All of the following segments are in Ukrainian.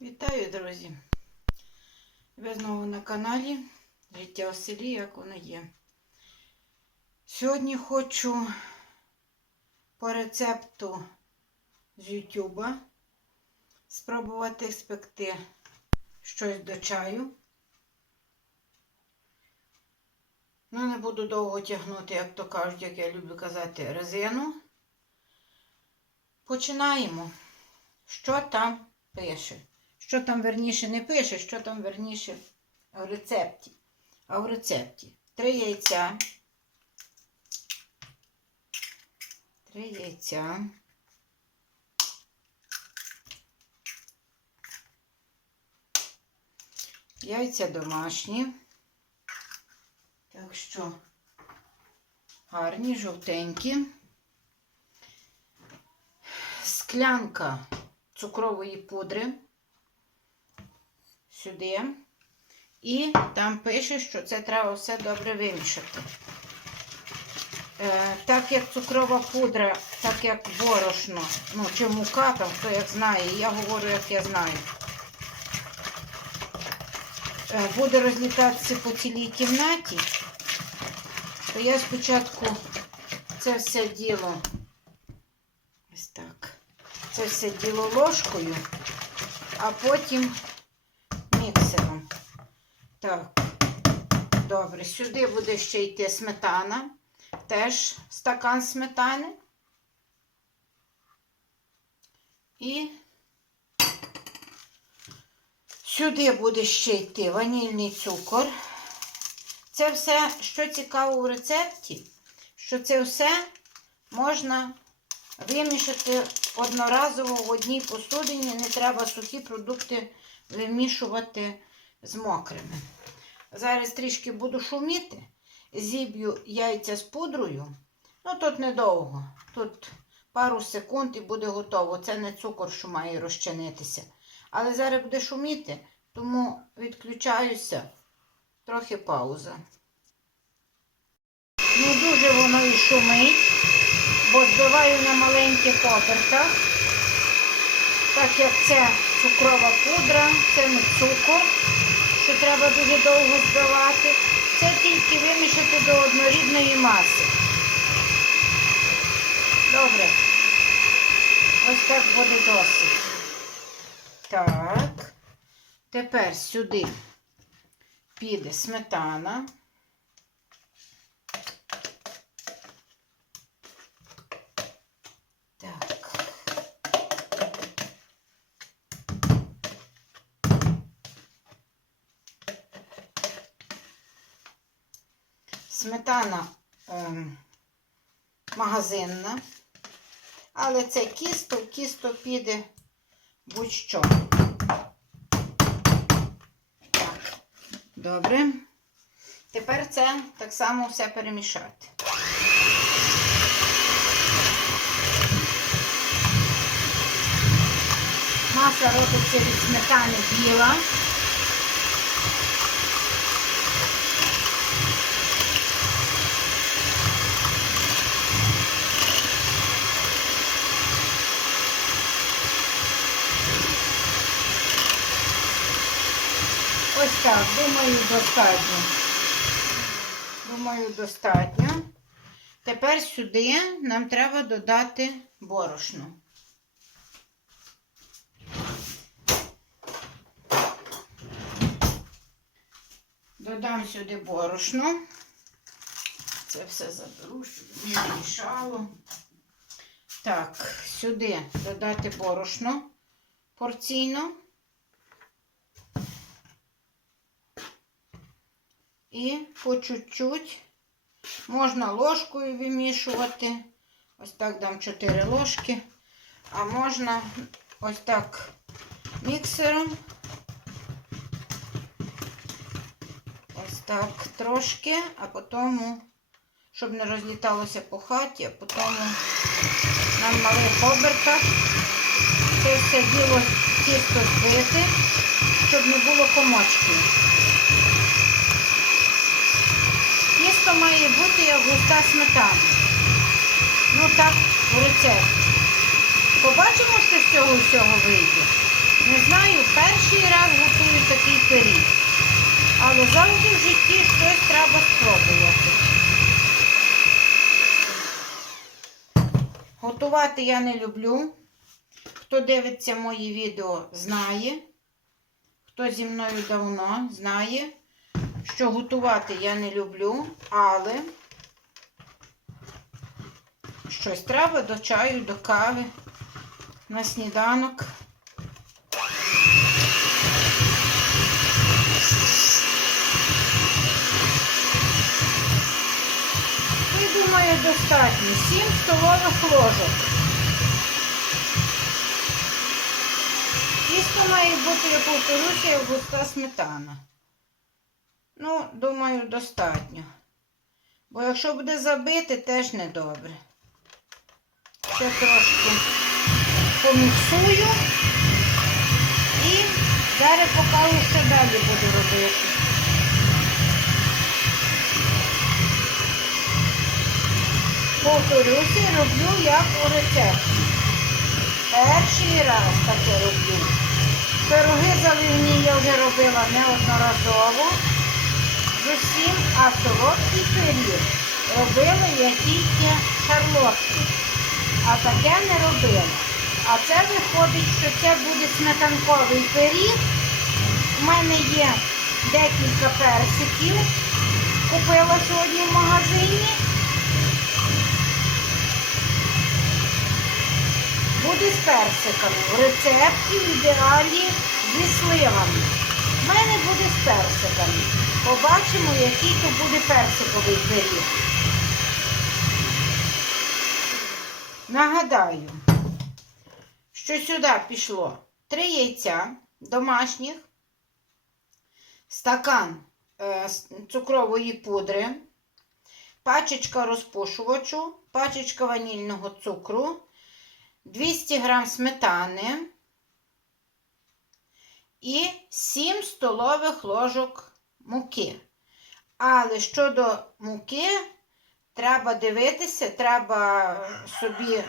Вітаю, друзі! Ви знову на каналі Життя в селі, як воно є. Сьогодні хочу по рецепту з Ютуба спробувати спекти щось до чаю. Ну, не буду довго тягнути, як то кажуть, як я люблю казати, резину. Починаємо. Що там пише? Що там верніше не пише, що там верніше в рецепті. А в рецепті три яйця. Три яйця. Яйця домашні. Так що гарні, жовтенькі. Склянка цукрової пудри сюди. І там пише, що це треба все добре вимішати. Е, так як цукрова пудра, так як борошно, ну чи мука, там хто як знає, я говорю, як я знаю, е, буде розлітатися по цілій кімнаті, то я спочатку це все діло, ось так, це все діло ложкою, а потім. Так, добре, сюди буде ще йти сметана. Теж стакан сметани. І сюди буде ще йти ванільний цукор. Це все, що цікаво в рецепті, що це все можна вимішати одноразово в одній посудині. Не треба сухі продукти вимішувати з мокрими. Зараз трішки буду шуміти, зіб'ю яйця з пудрою. Ну, тут недовго. Тут пару секунд і буде готово. Це не цукор, що має розчинитися. Але зараз буде шуміти, тому відключаюся. Трохи пауза. Не дуже воно і шумить, бо збиваю на маленьких обертах. Так як це цукрова пудра, це не цукор, що треба дуже довго збивати. Це тільки вимішати до однорідної маси. Добре. Ось так буде досить. Так. Тепер сюди піде сметана. Сметана ем, магазинна, але це кісто, кісто піде будь-що. Добре. Тепер це так само все перемішати. Маса робиться від сметани біла. Ось так, думаю, достатньо. Думаю, достатньо. Тепер сюди нам треба додати борошно. Додам сюди борошно. Це все заберу, щоб не мішало. Так, сюди додати борошно порційно. І по чуть-чуть можна ложкою вимішувати. Ось так дам 4 ложки. А можна ось так міксером. Ось так трошки, а потім, щоб не розліталося по хаті, а потім на малих обертах це все діло тісто збити, щоб не було комочків. Тісто має бути як густа сметана. Ну так, в рецепті. Побачимо, що з цього всього вийде. Не знаю, перший раз готую такий пиріг. Але завжди в житті щось треба спробувати. Готувати я не люблю. Хто дивиться мої відео, знає. Хто зі мною давно знає, що готувати я не люблю, але щось треба до чаю, до кави на сніданок. Я думаю, достатньо. 7 столових ложок. Тісто має бути, я повторюся, як густа сметана. Ну, думаю, достатньо. Бо якщо буде забити, теж недобре. Ще трошки поміксую і зараз покажу, що далі буду робити. Повторюся, роблю як у рецепті. Перший раз таке роблю. Пироги заливні я вже робила неодноразово. Усім, а солодкий пиріг робила я тільки шарлотки. А таке не робила. А це виходить, що це буде сметанковий пиріг. У мене є декілька персиків. Купила сьогодні в магазині. Буде з персиками. В рецепті в ідеалі зі сливами. У мене буде з персиками. Побачимо, який то буде персиковий пиріг. Нагадаю, що сюди пішло 3 яйця домашніх, стакан е, цукрової пудри, пачечка розпушувачу, пачечка ванільного цукру, 200 грам сметани і 7 столових ложок муки. Але щодо муки, треба дивитися, треба собі,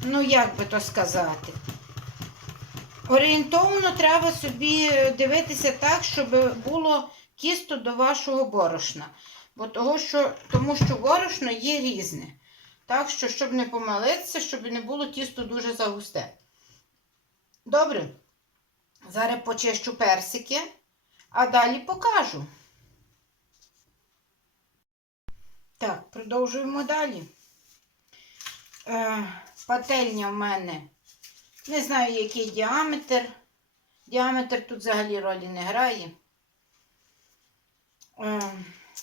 ну як би то сказати, орієнтовно треба собі дивитися так, щоб було тісто до вашого борошна. Бо того, що, тому що борошно є різне. Так що, щоб не помилитися, щоб не було тісто дуже загусте. Добре. Зараз почищу персики, а далі покажу. Так, продовжуємо далі. Е, пательня в мене. Не знаю, який діаметр. Діаметр тут взагалі ролі не грає. Е,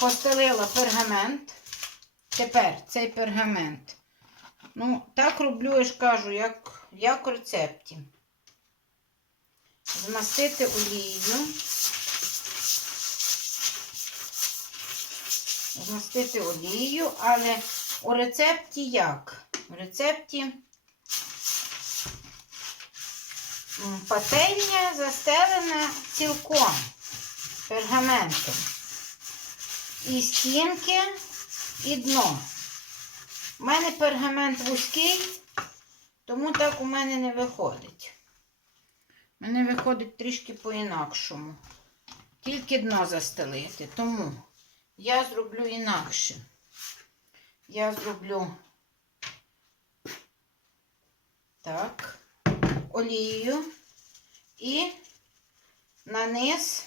постелила пергамент. Тепер цей пергамент. Ну, так роблю, я ж кажу, як, як в рецепті. Змастити олією. Змастити олією, але у рецепті як? У рецепті пательня застелена цілком пергаментом. І стінки, і дно. У мене пергамент вузький, тому так у мене не виходить. У мене виходить трішки по-інакшому. Тільки дно застелити. Тому я зроблю інакше. Я зроблю так, олією і на низ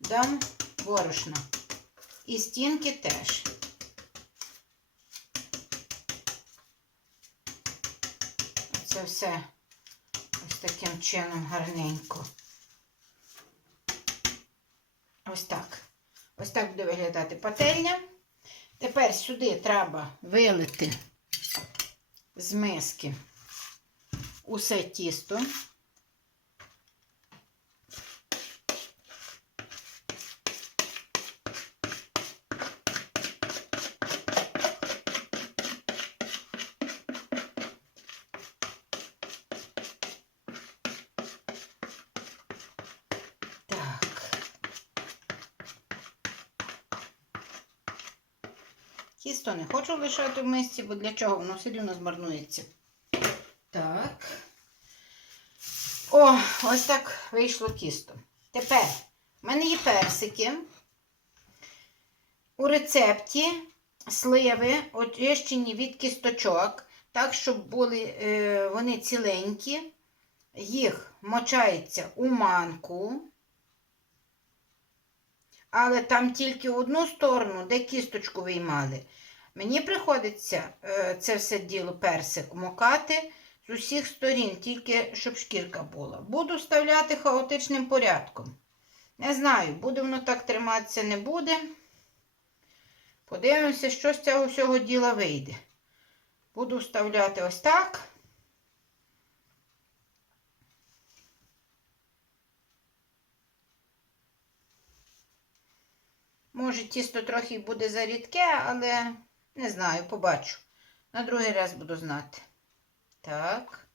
дам борошно. І стінки теж. Це все ось таким чином гарненько. Ось так. Ось так буде виглядати пательня. Тепер сюди треба вилити з миски усе тісто. Так. Тісто не хочу лишати в мисці, бо для чого воно все рівно змарнується. Так. О, ось так вийшло тісто. Тепер в мене є персики. У рецепті сливи очищені від кісточок, так, щоб були е, вони ціленькі. Їх мочається у манку. Але там тільки одну сторону, де кісточку виймали. Мені приходиться е, це все діло персик мокати з усіх сторін, тільки щоб шкірка була. Буду вставляти хаотичним порядком. Не знаю, буде воно так триматися, не буде. Подивимося, що з цього всього діла вийде. Буду вставляти ось так. Може, тісто трохи буде зарідке, але не знаю, побачу. На другий раз буду знати. Так.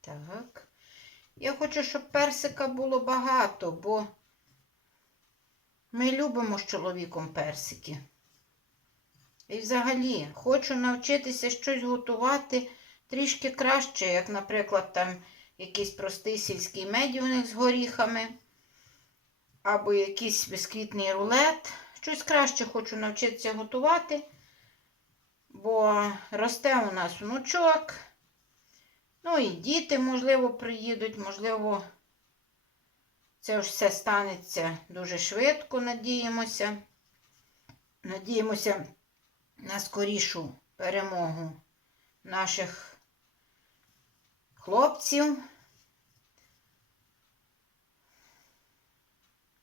Так. Я хочу, щоб персика було багато, бо ми любимо з чоловіком персики. І взагалі хочу навчитися щось готувати трішки краще, як, наприклад, там якийсь простий сільський медівник з горіхами, або якийсь бісквітний рулет. Щось краще хочу навчитися готувати, бо росте у нас внучок. Ну і діти, можливо, приїдуть, можливо, це ж все станеться дуже швидко, надіємося. Надіємося на скорішу перемогу наших хлопців.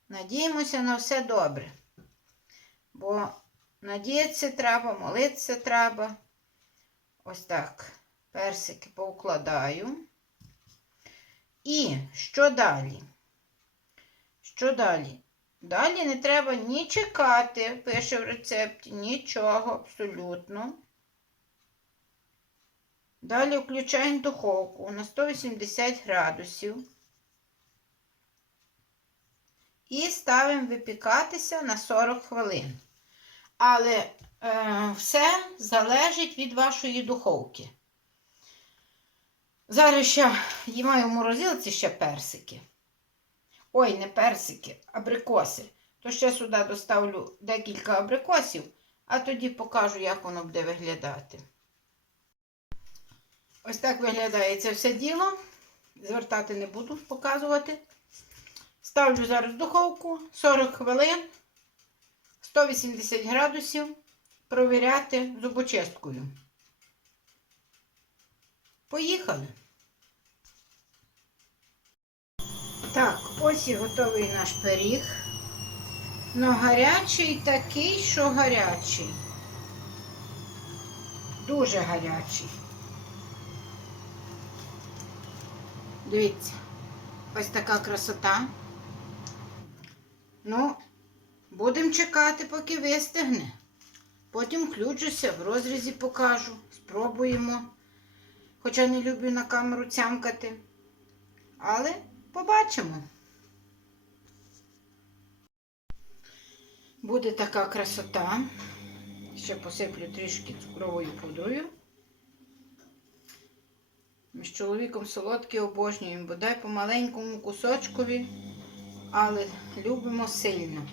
Надіємося на все добре. Бо надіятися треба, молитися треба. Ось так. Персики поукладаю. І що далі? Що далі? Далі не треба ні чекати, пише в рецепті, нічого абсолютно. Далі включаємо духовку на 180 градусів. І ставимо випікатися на 40 хвилин. Але е, все залежить від вашої духовки. Зараз ще маю в морозилці ще персики. Ой, не персики, абрикоси. То ще сюди доставлю декілька абрикосів, а тоді покажу, як воно буде виглядати. Ось так виглядає це все діло. Звертати не буду показувати. Ставлю зараз в духовку 40 хвилин, 180 градусів, провіряти зубочисткою. Поїхали. Так, ось і готовий наш пиріг. Ну, гарячий такий, що гарячий. Дуже гарячий. Дивіться, ось така красота. Ну, будемо чекати, поки вистигне. Потім включуся, в розрізі покажу, спробуємо. Хоча не люблю на камеру цямкати. Але побачимо. Буде така красота. Ще посиплю трішки цукровою пудрою. Ми з чоловіком солодкі обожнюємо, бодай по маленькому кусочкові, але любимо сильно.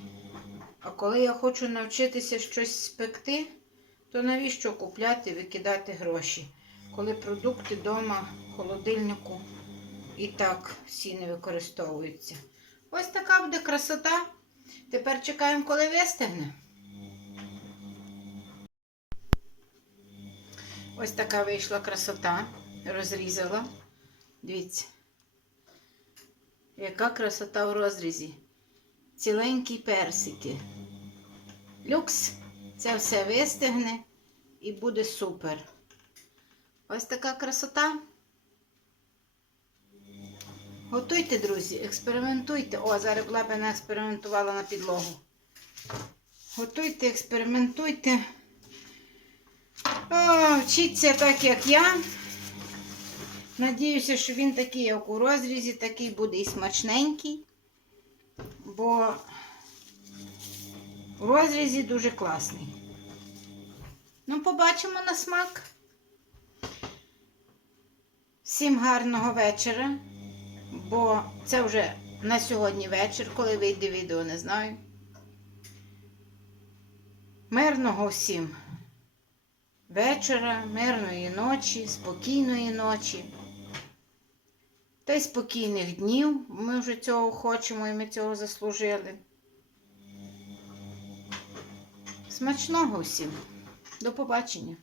А коли я хочу навчитися щось спекти, то навіщо купляти, викидати гроші? Коли продукти вдома в холодильнику і так всі не використовуються. Ось така буде красота. Тепер чекаємо, коли вистигне. Ось така вийшла красота. Розрізала. Дивіться. Яка красота в розрізі. Ціленькі персики. Люкс. Це все вистигне і буде супер. Ось така красота. Готуйте, друзі, експериментуйте. О, зараз не експериментувала на підлогу. Готуйте, експериментуйте. О, вчіться так, як я. Надіюся, що він такий, як у розрізі, такий буде і смачненький, бо в розрізі дуже класний. Ну, побачимо на смак. Всім гарного вечора, бо це вже на сьогодні вечір, коли вийде відео, не знаю. Мирного всім вечора, мирної ночі, спокійної ночі. Та й спокійних днів. Ми вже цього хочемо і ми цього заслужили. Смачного всім. До побачення.